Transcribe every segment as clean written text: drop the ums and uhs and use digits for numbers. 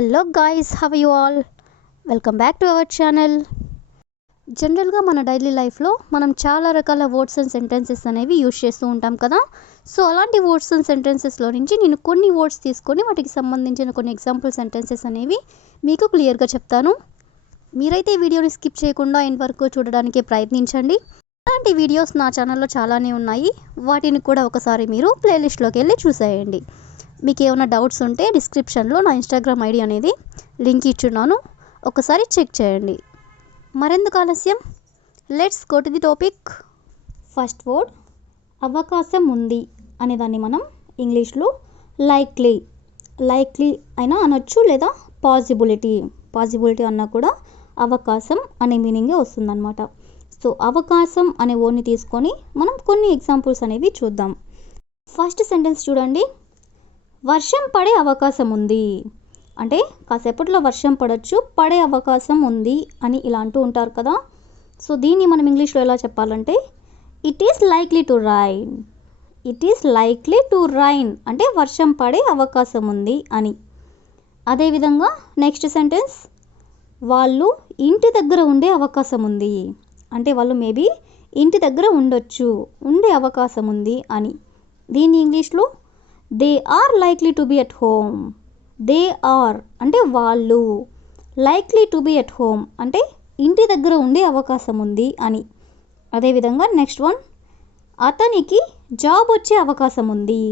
Hello guys, have you all? Welcome back to our channel. జనరల్గా మన daily లైఫ్లో మనం చాలా రకాల వర్డ్స్ అండ్ సెంటెన్సెస్ అనేవి యూజ్ చేస్తూ ఉంటాం కదా. సో అలాంటి వర్డ్స్ అండ్ సెంటెన్సెస్లో నుంచి నేను కొన్ని వర్డ్స్ తీసుకొని వాటికి సంబంధించిన కొన్ని ఎగ్జాంపుల్ సెంటెన్సెస్ అనేవి మీకు క్లియర్గా చెప్తాను. మీరైతే ఈ వీడియోని స్కిప్ చేయకుండా ఎండ్ వరకు చూడడానికి ప్రయత్నించండి. అలాంటి వీడియోస్ నా ఛానల్లో చాలానే ఉన్నాయి, వాటిని కూడా ఒకసారి మీరు ప్లేలిస్ట్లోకి వెళ్ళి చూసేయండి. మీకు ఏమైనా డౌట్స్ ఉంటే డిస్క్రిప్షన్లో నా ఇన్స్టాగ్రామ్ ఐడి అనేది లింక్ ఇచ్చున్నాను, ఒకసారి చెక్ చేయండి. మరెందుకు ఆలస్యం, let's go to the topic. First word అవకాశం ఉంది అనేదాన్ని మనం ఇంగ్లీష్లో లైక్లీ అయినా అనొచ్చు, లేదా పాసిబిలిటీ అన్నా కూడా అవకాశం అనే మీనింగే వస్తుందన్నమాట. సో అవకాశం అనే వర్డ్ని తీసుకొని మనం కొన్ని ఎగ్జాంపుల్స్ అనేవి చూద్దాం. ఫస్ట్ సెంటెన్స్ చూడండి, వర్షం పడే అవకాశం ఉంది అంటే కాసేపట్లో వర్షం పడవచ్చు, పడే అవకాశం ఉంది అని ఇలా అంటూ ఉంటారు కదా. సో దీన్ని మనం ఇంగ్లీష్లో ఎలా చెప్పాలంటే it is likely to rain అంటే వర్షం పడే అవకాశం ఉంది అని. అదేవిధంగా నెక్స్ట్ సెంటెన్స్, వాళ్ళు ఇంటి దగ్గర ఉండే అవకాశం ఉంది అంటే వాళ్ళు మేబీ ఇంటి దగ్గర ఉండే అవకాశం ఉంది అని. దీన్ని ఇంగ్లీష్లో they are likely to be at home. They are అంటే వాళ్ళు, likely to be at home అంటే ఇంటి దగ్గర ఉండే అవకాశం ఉంది అని. అదేవిధంగా నెక్స్ట్ వన్, అతనికి జాబ్ వచ్చే అవకాశం ఉంది.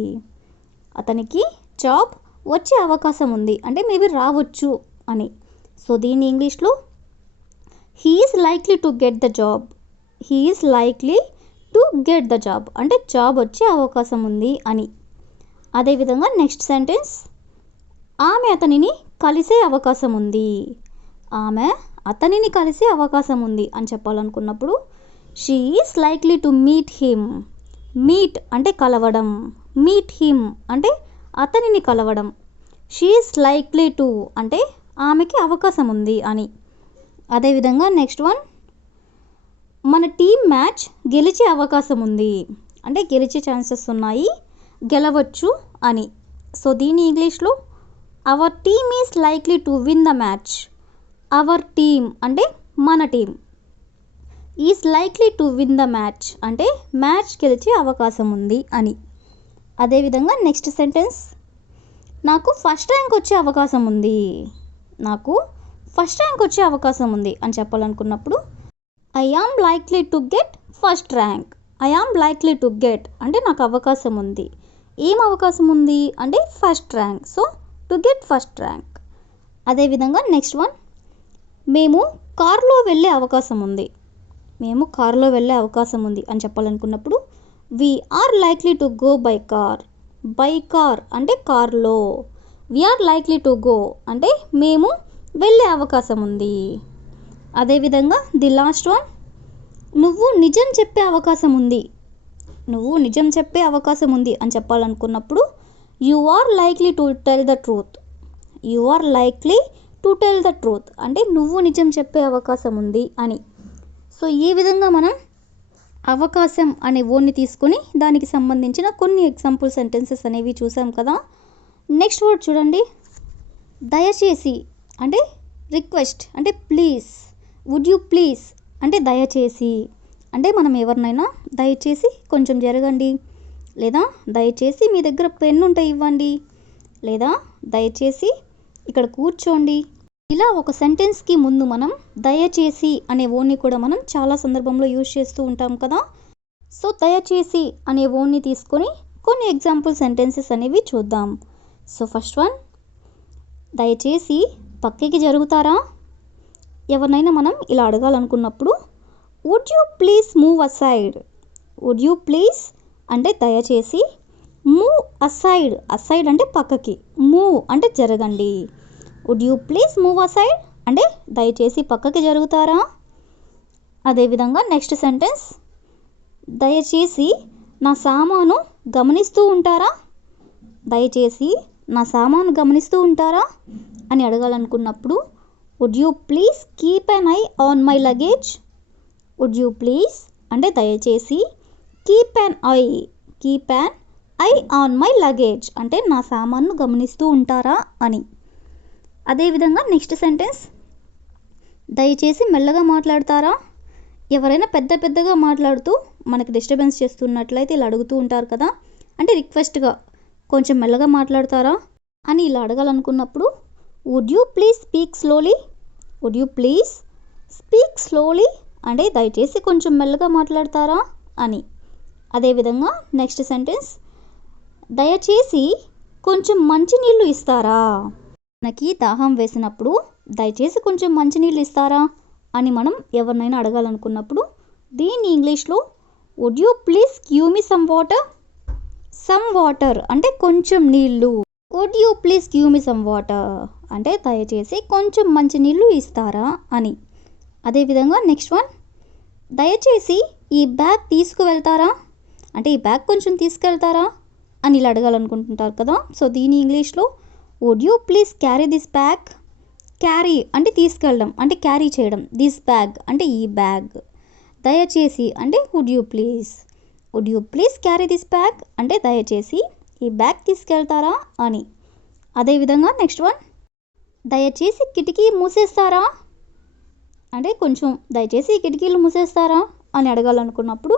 అతనికి జాబ్ వచ్చే అవకాశం ఉంది అంటే మేబీ రావచ్చు అని. సో దీన్ని ఇంగ్లీష్లో he is likely to get the job అంటే జాబ్ వచ్చే అవకాశం ఉంది అని. అదేవిధంగా నెక్స్ట్ సెంటెన్స్, ఆమె అతనిని కలిసే అవకాశం ఉంది అని చెప్పాలనుకున్నప్పుడు she is likely to meet him. Meet అంటే కలవడం, మీట్ హిమ్ అంటే అతనిని కలవడం. షీ ఈస్ లైక్లీ టు అంటే ఆమెకి అవకాశం ఉంది అని. అదేవిధంగా నెక్స్ట్ వన్, మన టీమ్ మ్యాచ్ గెలిచే అవకాశం ఉంది అంటే గెలిచే ఛాన్సెస్ ఉన్నాయి, గెలవచ్చు అని. సో దీని ఇంగ్లీష్లో our team is likely to win the match. అవర్ టీమ్ అంటే మన team is likely to win the match అంటే మ్యాచ్ గెలిచే అవకాశం ఉంది అని. అదేవిధంగా నెక్స్ట్ సెంటెన్స్, నాకు ఫస్ట్ ర్యాంక్ వచ్చే అవకాశం ఉంది అని చెప్పాలనుకున్నప్పుడు I am likely to get first rank. అంటే నాకు అవకాశం ఉంది. ఏం అవకాశం ఉంది అంటే first rank. So to get first rank. అదేవిధంగా నెక్స్ట్ వన్, మేము కారులో వెళ్ళే అవకాశం ఉంది అని చెప్పాలనుకున్నప్పుడు we are likely to go by car అంటే కార్లో. We are likely to go అంటే మేము వెళ్ళే అవకాశం ఉంది. అదేవిధంగా ది లాస్ట్ వన్, నువ్వు నిజం చెప్పే అవకాశం ఉంది అని చెప్పాలనుకున్నప్పుడు you are likely to tell the truth అంటే నువ్వు నిజం చెప్పే అవకాశం ఉంది అని. సో ఈ విధంగా మనం అవకాశం అనే వర్డ్ని తీసుకొని దానికి సంబంధించిన కొన్ని ఎగ్జాంపుల్ సెంటెన్సెస్ అనేవి చూసాం కదా. నెక్స్ట్ వర్డ్ చూడండి, దయచేసి అంటే రిక్వెస్ట్ అంటే ప్లీజ్. వుడ్ యూ ప్లీజ్ అంటే దయచేసి అంటే మనం ఎవరినైనా దయచేసి కొంచెం జరగండి, లేదా దయచేసి మీ దగ్గర పెన్ ఉంటే ఇవ్వండి, లేదా దయచేసి ఇక్కడ కూర్చోండి. ఇలా ఒక సెంటెన్స్కి ముందు మనం దయచేసి అనే వర్డ్ని కూడా మనం చాలా సందర్భంలో యూజ్ చేస్తూ ఉంటాం కదా. సో దయచేసి అనే వర్డ్ని తీసుకొని కొన్ని ఎగ్జాంపుల్ సెంటెన్సెస్ అనేవి చూద్దాం. సో ఫస్ట్ వన్, దయచేసి పక్కకి జరుగుతారా. ఎవరినైనా మనం ఇలా అడగాలనుకున్నప్పుడు వుడ్ యూ ప్లీజ్ మూవ్ అంటే దయచేసి, మూవ్ అసైడ్ అంటే పక్కకి, మూవ్ అంటే జరగండి. Would you please move aside అంటే దయచేసి పక్కకి జరుగుతారా. అదేవిధంగా నెక్స్ట్ సెంటెన్స్, దయచేసి నా సామాను గమనిస్తూ ఉంటారా అని అడగాలనుకున్నప్పుడు would you please keep an eye on my luggage. అంటే దయచేసి keep an eye on my luggage అంటే నా సామాన్ను గమనిస్తూ ఉంటారా అని. అదేవిధంగా నెక్స్ట్ సెంటెన్స్, దయచేసి మెల్లగా మాట్లాడతారా. ఎవరైనా పెద్ద పెద్దగా మాట్లాడుతూ మనకి డిస్టర్బెన్స్ చేస్తున్నట్లయితే ఇలా అడుగుతూ ఉంటారు కదా, అంటే రిక్వెస్ట్గా కొంచెం మెల్లగా మాట్లాడతారా అని ఇలా అడగాలనుకున్నప్పుడు would you please speak slowly, would you please speak slowly అంటే దయచేసి కొంచెం మెల్లగా మాట్లాడతారా అని. అదేవిధంగా నెక్స్ట్ సెంటెన్స్, దయచేసి కొంచెం మంచినీళ్ళు ఇస్తారా. మనకి దాహం వేసినప్పుడు దయచేసి కొంచెం మంచినీళ్ళు ఇస్తారా అని మనం ఎవరినైనా అడగాలనుకున్నప్పుడు దీన్ని ఇంగ్లీష్లో would you please give me some water, some water అంటే కొంచెం నీళ్ళు. Would you please give me some water అంటే దయచేసి కొంచెం మంచినీళ్ళు ఇస్తారా అని. అదేవిధంగా నెక్స్ట్ వన్, దయచేసి ఈ బ్యాగ్ తీసుకువెళ్తారా అంటే ఈ బ్యాగ్ కొంచెం తీసుకెళ్తారా అని ఇలా అడగాలనుకుంటుంటారు కదా. సో దీని ఇంగ్లీష్లో would you please carry this bag, carry అంటే తీసుకెళ్ళడం అంటే క్యారీ చేయడం, దిస్ బ్యాగ్ అంటే ఈ బ్యాగ్, దయచేసి అంటే would you please carry this bag అంటే దయచేసి ఈ బ్యాగ్ తీసుకెళ్తారా అని. అదేవిధంగా నెక్స్ట్ వన్, దయచేసి కిటికీ మూసేస్తారా అంటే కొంచెం దయచేసి ఈ కిటికీలు మూసేస్తారా అని అడగాలనుకున్నప్పుడు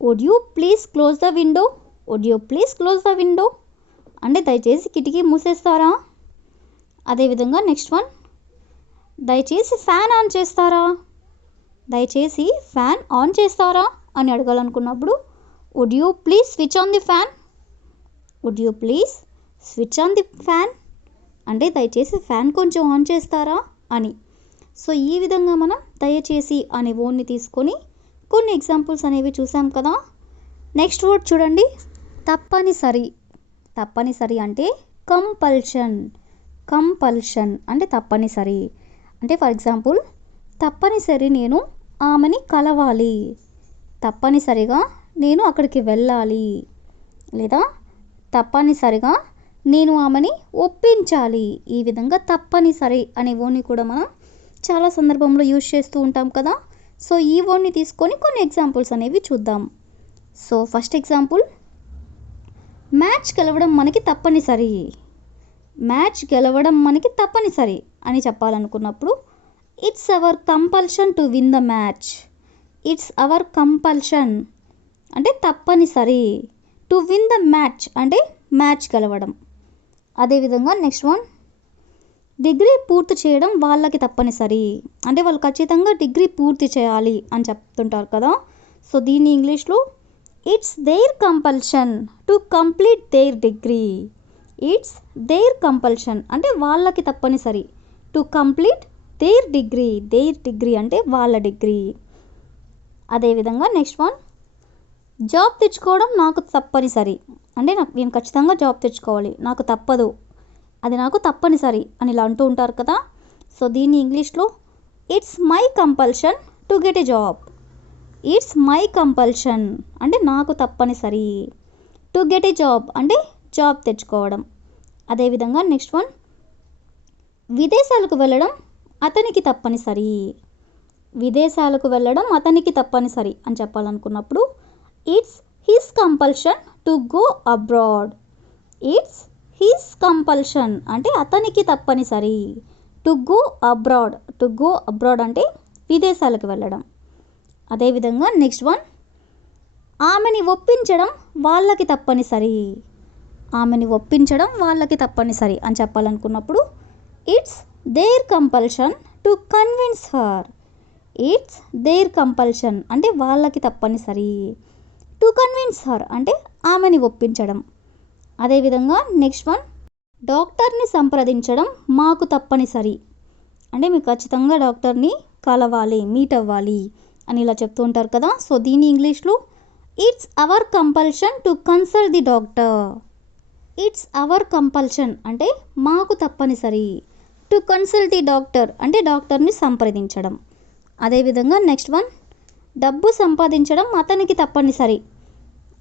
would you please close the window, would you please close the window అంటే దయచేసి కిటికీ మూసేస్తారా. అదేవిధంగా నెక్స్ట్ వన్, దయచేసి ఫ్యాన్ ఆన్ చేస్తారా, దయచేసి ఫ్యాన్ ఆన్ చేస్తారా అని అడగాలనుకున్నప్పుడు would you please switch on the fan, would you please switch on the fan అంటే దయచేసి ఫ్యాన్ కొంచెం ఆన్ చేస్తారా అని. సో ఈ విధంగా మనం దయచేసి అనే వర్డ్ని తీసుకొని కొన్ని ఎగ్జాంపుల్స్ అనేవి చూసాం కదా. నెక్స్ట్ వర్డ్ చూడండి, తప్పనిసరి. తప్పనిసరి అంటే కంపల్షన్, కంపల్షన్ అంటే తప్పనిసరి. అంటే ఫర్ ఎగ్జాంపుల్, తప్పనిసరి నేను ఆమెని కలవాలి, తప్పనిసరిగా నేను అక్కడికి వెళ్ళాలి, లేదా తప్పనిసరిగా నేను ఆమెని ఒప్పించాలి. ఈ విధంగా తప్పనిసరి అనే వర్డ్ని కూడా మనం చాలా సందర్భంలో యూజ్ చేస్తూ ఉంటాం కదా. సో ఈ వర్డ్ని తీసుకొని కొన్ని ఎగ్జాంపుల్స్ అనేవి చూద్దాం. సో ఫస్ట్ ఎగ్జాంపుల్, మ్యాచ్ గెలవడం మనకి తప్పనిసరి, మ్యాచ్ గెలవడం మనకి తప్పనిసరి అని చెప్పాలనుకున్నప్పుడు it's our compulsion to win the match, it's our compulsion అంటే తప్పనిసరి, టు విన్ ద మ్యాచ్ అంటే మ్యాచ్ గెలవడం. అదేవిధంగా నెక్స్ట్ వన్, డిగ్రీ పూర్తి చేయడం వాళ్ళకి తప్పనిసరి అంటే వాళ్ళు ఖచ్చితంగా డిగ్రీ పూర్తి చేయాలి అని చెప్తుంటారు కదా. సో దీన్ని ఇంగ్లీష్లో it's their compulsion to complete their degree, it's their compulsion అంటే వాళ్ళకి తప్పనిసరి, to complete their degree, their degree అంటే వాళ్ళ డిగ్రీ. అదేవిధంగా నెక్స్ట్ వన్, జాబ్ తెచ్చుకోవడం నాకు తప్పనిసరి అంటే నేను ఖచ్చితంగా జాబ్ తెచ్చుకోవాలి, నాకు తప్పదు, అది నాకు తప్పనిసరి అని ఇలా అంటూ ఉంటారు కదా. సో దీన్ని ఇంగ్లీష్లో it's my compulsion to get a job, it's my compulsion అంటే నాకు తప్పనిసరి, టు గెట్ ఎ జాబ్ అంటే జాబ్ తెచ్చుకోవడం. అదేవిధంగా నెక్స్ట్ వన్, విదేశాలకు వెళ్ళడం అతనికి తప్పనిసరి, విదేశాలకు వెళ్ళడం అతనికి తప్పనిసరి అని చెప్పాలనుకున్నప్పుడు it's his compulsion to go abroad, it's his compulsion అంటే అతనికి తప్పనిసరి, to go abroad, to go abroad అంటే విదేశాలకు వెళ్ళడం. అదేవిధంగా నెక్స్ట్ వన్, ఆమెని ఒప్పించడం వాళ్ళకి తప్పనిసరి, ఆమెని ఒప్పించడం వాళ్ళకి తప్పనిసరి అని చెప్పాలనుకున్నప్పుడు it's their compulsion to convince her, it's their compulsion అంటే వాళ్ళకి తప్పనిసరి, టు కన్విన్స్ హర్ అంటే ఆమెని ఒప్పించడం. అదేవిధంగా నెక్స్ట్ వన్, డాక్టర్ని సంప్రదించడం మాకు తప్పనిసరి అంటే మీకు ఖచ్చితంగా డాక్టర్ని కలవాలి, మీట్ అవ్వాలి అని ఇలా చెప్తూ ఉంటారు కదా. సో దీని ఇంగ్లీష్లో it's our compulsion to consult the doctor, it's our compulsion అంటే మాకు తప్పనిసరి, టు కన్సల్ట్ ది డాక్టర్ అంటే డాక్టర్ని సంప్రదించడం. అదేవిధంగా నెక్స్ట్ వన్, డబ్బు సంపాదించడం అతనికి తప్పనిసరి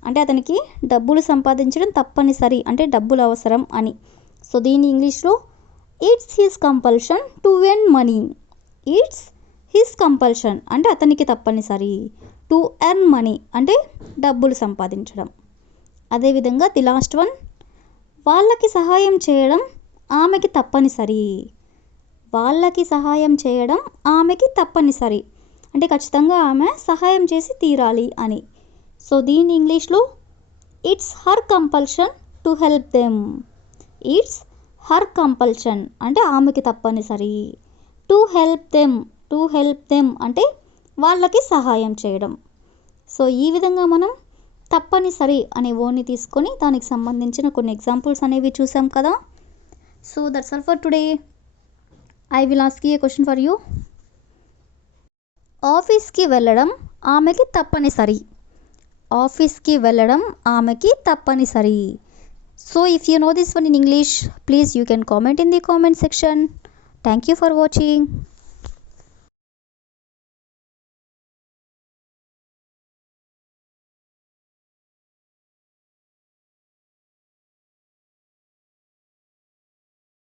అంటే అతనికి డబ్బులు సంపాదించడం తప్పనిసరి అంటే డబ్బులు అవసరం అని. సో దీని ఇంగ్లీష్లో it's his compulsion to earn money, it's his compulsion అంటే అతనికి తప్పనిసరి, టు ఎర్న్ మనీ అంటే డబ్బులు సంపాదించడం. అదేవిధంగా ది లాస్ట్ వన్, వాళ్ళకి సహాయం చేయడం ఆమెకి తప్పనిసరి, వాళ్ళకి సహాయం చేయడం ఆమెకి తప్పనిసరి, అంటే ఖచ్చితంగా ఆమె సహాయం చేసి తీరాలి అని. సో దీని ఇంగ్లీష్లో it's her compulsion to help them. It's her compulsion అంటే ఆమెకి తప్పనిసరి. టు హెల్ప్ దెమ్ అంటే వాళ్ళకి సహాయం చేయడం. సో ఈ విధంగా మనం తప్పనిసరి అనే వర్డ్ని తీసుకొని దానికి సంబంధించిన కొన్ని ఎగ్జాంపుల్స్ అనేవి చూసాం కదా. So that's all for today. I will ask you A question for you. ఆఫీస్కి వెళ్ళడం ఆమెకి తప్పనిసరి. ఆఫీస్కి వెళ్ళడం ఆమెకి తప్పనిసరి. So if you know this one in English, please you can comment in the comment section. Thank you for watching.